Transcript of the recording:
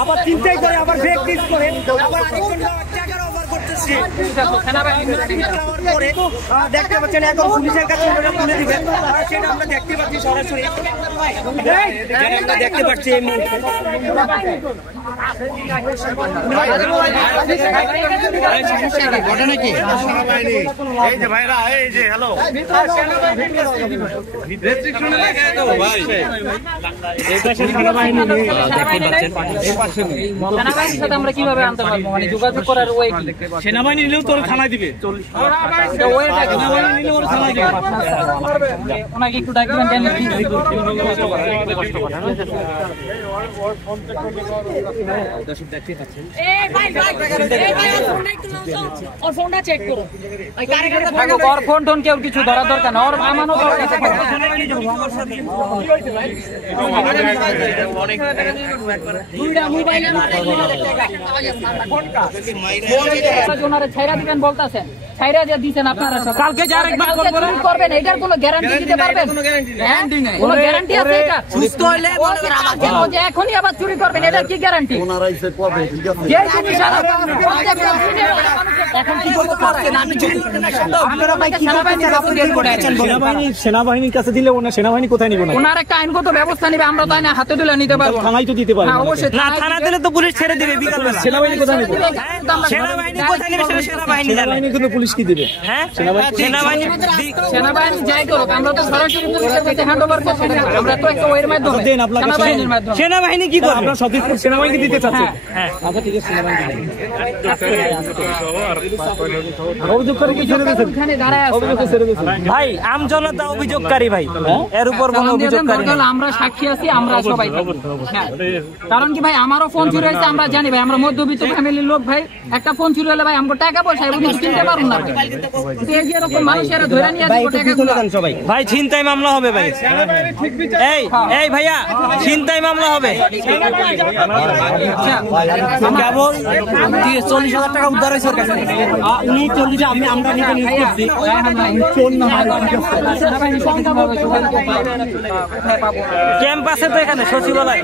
আবার চিন্তাই করে আবার ব্রেক মিস করে আবার দেখতে পাচ্ছেন এখন পুলিশের কাছে তুলে দিবেন সেটা আমরা দেখতে পাচ্ছি সরাসরি দেখতে পাচ্ছি ঘটনা কি এই যে ভাইরা এই যে হ্যালো সেনাবাহিনীর সাথে আমরা কিভাবে আনতে পারবো মানে যোগাযোগ করার ওয়ে কি সেনাবাহিনী নিলেও তোর থানায় দিবে ওনাকে একটু ডাকবেন ফোন টোন কেউ কিছু ধরার দরকার না ওর আমানো ছাইরা দিবেন বলতেছেন ছাইরা দিয়ে দিচ্ছেন আপনারা কালকে যার একবার করবেন এটার কোনো গ্যারান্টি দিতে পারবেন কোনো গ্যারান্টি আছে এটা সুস্থ হইলে এখনই আবার চুরি করবেন এটার কি গ্যারান্টি এখন কি করতে পারছেন সেনাবাহিনীর কাছে দিলে সেনাবাহিনী কোথায় নিব না ওনার একটা আইনগত ব্যবস্থা নিবে আমরা তাই না হাতে তুলে নিতে পারবো থানায় তো দিতে পারবো অবশ্যই না থানা দিলে তো পুলিশ ছেড়ে দিবে বিকালবেলা সেনাবাহিনী কোথায় নিবে সেনাবাহিনী কোথায় নিবে সেনাবাহিনী কিন্তু পুলিশ কি দিবে হ্যাঁ সেনাবাহিনী যাই করুক আমরা তো সরাসরি পুলিশের কাছে হ্যান্ড ওভার করছি না আমরা তো একটা ওয়ের মাধ্যমে দেন আপনাকে সেনাবাহিনী কি করবে আপনারা সঠিক সেনাবাহিনী দিতে চাচ্ছেন হ্যাঁ আচ্ছা ঠিক আছে সেনাবাহিনী অভিযোগ করে কি ছেড়ে দিয়েছেন এখানে দাঁড়ায় আছে ভাই আমজনতা অভিযোগকারী ভাই এর উপর কোনো অভিযোগকারী না আমরা সাক্ষী আছি আমরা সবাই কারণ কি ভাই আমারও ফোন চুরি হয়েছে আমরা জানি ভাই আমরা মধ্যবিত্ত ফ্যামিলির লোক ভাই একটা ফোন চুরি হলে ভাই আমরা টাকা পয়সা এগুলো কিনতে পারুন না এরকম মানুষেরা ধরে নিয়ে সবাই ভাই ছিনতাই মামলা হবে ভাই এই এই ভাইয়া ছিনতাই মামলা হবে কেবল 40,000 টাকা উদ্ধার হয়েছে উনি 40 আমরা নিতে নিউজ করছি ক্যাম্প আছে তো এখানে সচিবালয়